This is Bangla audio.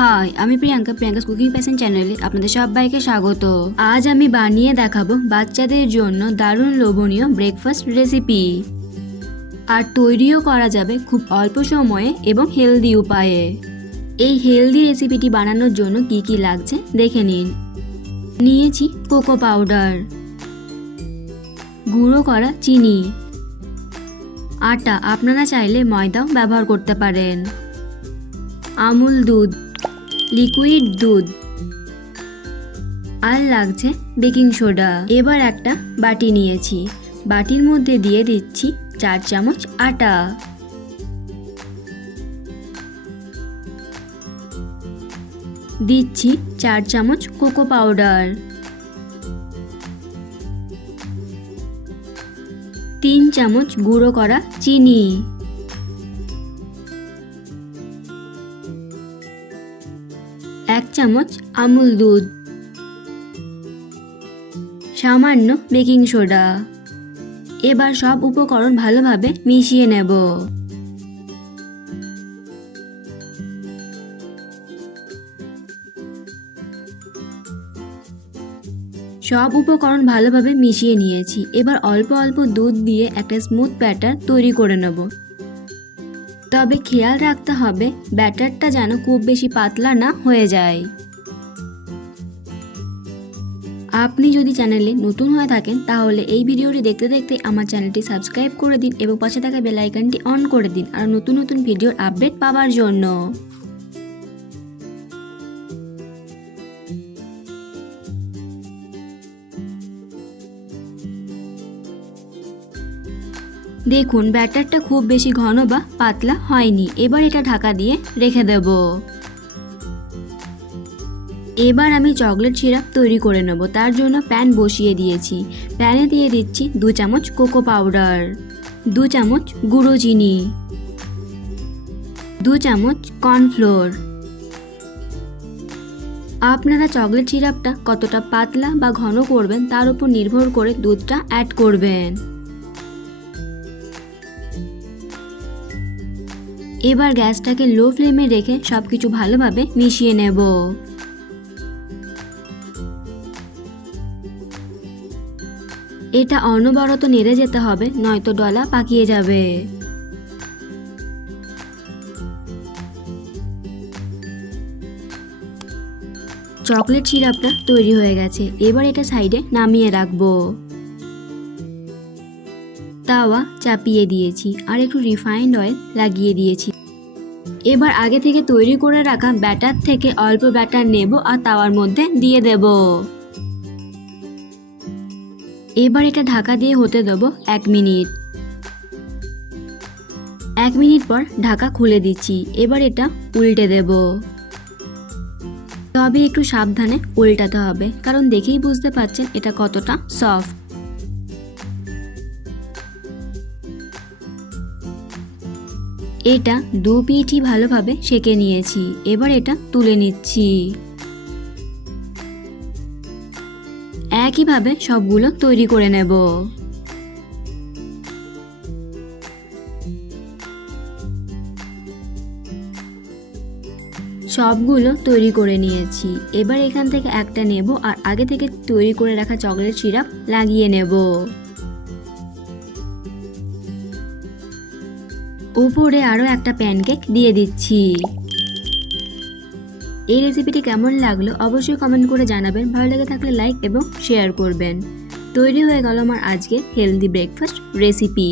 হাই, আমি প্রিয়াঙ্কা প্রিয়াঙ্কাস কুকিং প্যাশন চ্যানেলে আপনাদের সবাইকে স্বাগত। আজ আমি বানিয়ে দেখাবো বাচ্চাদের জন্য দারুণ লোভনীয় ব্রেকফাস্ট রেসিপি। আর তৈরিও করা যাবে খুব অল্প সময়ে এবং হেলদি উপায়ে। এই হেলদি রেসিপিটি বানানোর জন্য কি কি লাগছে দেখে নিন। নিয়েছি কোকো পাউডার, গুঁড়ো করা চিনি, আটা, আপনারা চাইলে ময়দাও ব্যবহার করতে পারেন, আমুল দুধ, লিকুইড দুধ, আর লাগছে বেকিং সোডা। এবার একটা বাটি নিয়েছি, বাটির মধ্যে দিয়ে দিচ্ছি 4 চামচ আটা, দিচ্ছি 4 চামচ কোকো পাউডার, 3 চামচ গুঁড়ো করা চিনি, 1 চামচ আমুল দুধ, সামান্য বেকিং সোডা। এবার সব উপকরণ ভালোভাবে মিশিয়ে নেব। সব উপকরণ ভালোভাবে মিশিয়ে নিয়েছি। এবার অল্প অল্প দুধ দিয়ে একটা স্মুথ ব্যাটার তৈরি করে নেব। তবে খেয়াল রাখতে হবে ব্যাটারটা যেন খুব বেশি পাতলা না হয়ে যায়। আপনি যদি চ্যানেলে নতুন হয়ে থাকেন তাহলে এই ভিডিওটি দেখতে দেখতে আমার চ্যানেলটি সাবস্ক্রাইব করে দিন এবং পাশে থাকা বেল আইকনটি অন করে দিন আর নতুন নতুন ভিডিওর আপডেট পাওয়ার জন্য। দেখুন ব্যাটারটা খুব বেশি ঘন বা পাতলা হয়নি। এবার এটা ঢাকা দিয়ে রেখে দেব। এবার আমি চকলেট সিরাপ তৈরি করে নেব। তার জন্য প্যান বসিয়ে দিয়েছি। প্যানে দিয়ে দিচ্ছি 2 চামচ কোকো পাউডার, 2 চামচ গুঁড়ো চিনি, 2 চামচ কর্নফ্লোর। আপনারা চকলেট সিরাপটা কতটা পাতলা বা ঘন করবেন তার উপর নির্ভর করে দুধটা অ্যাড করবেন। এবার গ্যাসটাকে লো ফ্লেমে রেখে সবকিছু ভালোভাবে মিশিয়ে নেব। এটা অনবরত নেড়ে যেতে হবে, নয়তো ডলা পাকিয়ে যাবে। চকলেট সিরাপটা তৈরি হয়ে গেছে। এবার এটা সাইডে নামিয়ে রাখবো। তাওয়া চাপিয়ে দিয়েছি আর একটু রিফাইন্ড অয়েল লাগিয়ে দিয়েছি। এবার আগে থেকে তৈরি করে রাখা ব্যাটার থেকে অল্প ব্যাটার নেব আর তাওয়ার মধ্যে দিয়ে দেব। এবার এটা ঢাকা দিয়ে হতে দেব 1 মিনিট। 1 মিনিট পর ঢাকা খুলে দিচ্ছি। এবার এটা উল্টে দেব। তবে একটু সাবধানে উল্টাতে হবে, কারণ দেখেই বুঝতে পারছেন এটা কতটা সফট। এটা 2 পিঠই ভালোভাবে সেঁকে নিয়েছি। এবার এটা তুলে নিচ্ছি। একইভাবে সবগুলো তৈরি করে নেব। সবগুলো তৈরি করে নিয়েছি। এবার এখান থেকে একটা নেব আর আগে থেকে তৈরি করে রাখা চকলেট সিরাপ লাগিয়ে নেব। উপরে আরও একটা প্যানকেক দিয়ে দিচ্ছি। এই রেসিপিটি কেমন লাগলো অবশ্যই কমেন্ট করে জানাবেন। ভালো লেগে থাকলে লাইক এবং শেয়ার করবেন। তৈরি হয়ে গেল আমার আজকের হেলদি ব্রেকফাস্ট রেসিপি।